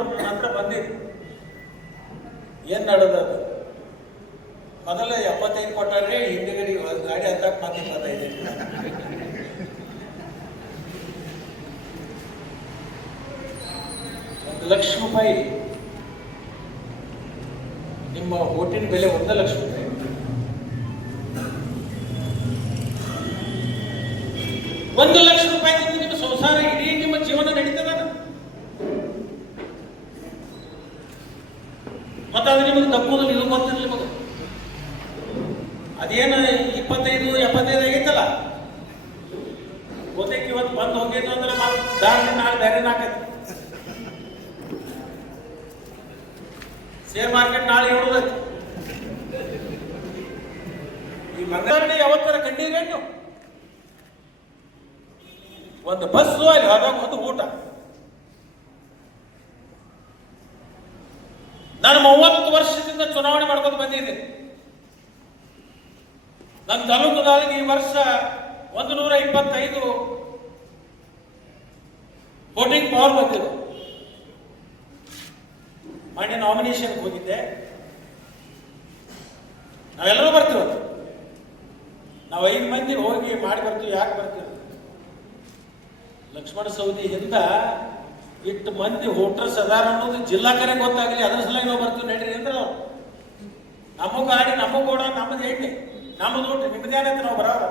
ಒಬ್ರು ನನ್ನ ಹತ್ರ ಏನ್ ನಡೆದದು? ಮೊದಲ ಎಪ್ಪತ್ತೈದು ಕೊಟ್ಟಾರೆ ಹಿಂದಿಗಡೆ ಗಾಡಿ ಗಾಡಿ ಹತ್ತಕ್ಕೆ ಪದ ಇದೆ. ಒಂದು ಲಕ್ಷ ರೂಪಾಯಿ. ನಿಮ್ಮ ಓಟಿನ ಬೆಲೆ ಒಂದು ಲಕ್ಷ ರೂಪಾಯಿ. ಒಂದು ಲಕ್ಷ ರೂಪಾಯಿ ನಿಮ್ಮ ಸಂಸಾರ ಇಡೀ ನಿಮ್ಮ ಜೀವನ ಮತ್ತೆ ಅದು ನಿಮಗೆ ತಪ್ಪುದು ಇದು ಗೊತ್ತಿಲ್ಲ ನಿಮಗೆ ಅದೇನು ಇಪ್ಪತ್ತೈದು, ಎಪ್ಪತ್ತೈದು ಆಗೈತಲ್ಲ? ಗೊತ್ತೈತಿ ಇವತ್ತು ಬಂದು ಹೋಗೈತು ಅಂದ್ರೆ ದಾರಿ ನಾಳೆ ಬೇರೆ ನಾಕೈತಿ. ಶೇರ್ ಮಾರ್ಕೆಟ್ ನಾಳೆ ಹೇಳುದೈತಿ ಈ ಮಂಗಳೂರಿನ ಯಾವತ್ತರ ಕಂಡಿರೇನು ಒಂದು ಬಸ್ಸು ಅಲ್ಲಿ ಹೋದಾಗ ಒಂದು ಊಟ. ನಾನು ಮೂವತ್ತು ವರ್ಷದಿಂದ ಚುನಾವಣೆ ಮಾಡ್ಕೊಂಡು ಬಂದಿದ್ದೆ ನನ್ನ ತಾಲೂಕುದಾಗಿ ಈ ವರ್ಷ ಒಂದು ನೂರ ಇಪ್ಪತ್ತೈದು ವೋಟಿಂಗ್ ಪವರ್ ಬಂದಿದೆ. ಮಾಡಿ ನಾಮಿನೇಷನ್ ಹೋಗಿದ್ದೆ. ನಾವೆಲ್ಲರೂ ಬರ್ತೀವಿ. ನಾವು ಐದು ಮಂದಿ ಹೋಗಿ ಮಾಡಿ ಬರ್ತೀವಿ, ಯಾಕೆ ಬರ್ತೀವಿ? ಲಕ್ಷ್ಮಣ ಸೌದಿಯಿಂದ ಇಟ್ಟು ಮಂದಿ ಹೋಟ್ರಸ್ ಅದಾರ ಅನ್ನೋದು ಜಿಲ್ಲಾಕರೇ ಗೊತ್ತಾಗಲಿ, ಅದ್ರ ಸಲುವಾಗಿ ನಾವು ಬರ್ತೀವಿ ನಡ್ರಿ ಅಂದ್ರೆ ಅವ್ರು. ಗಾಡಿ, ನಮ್ಮ ಗೋಡ, ನಮ್ಮದು ಎಣ್ಣೆ ನಮ್ಮದು ಊಟ ನಿಮ್ಮದೇನಂತ ನಾವು ಬರೋರು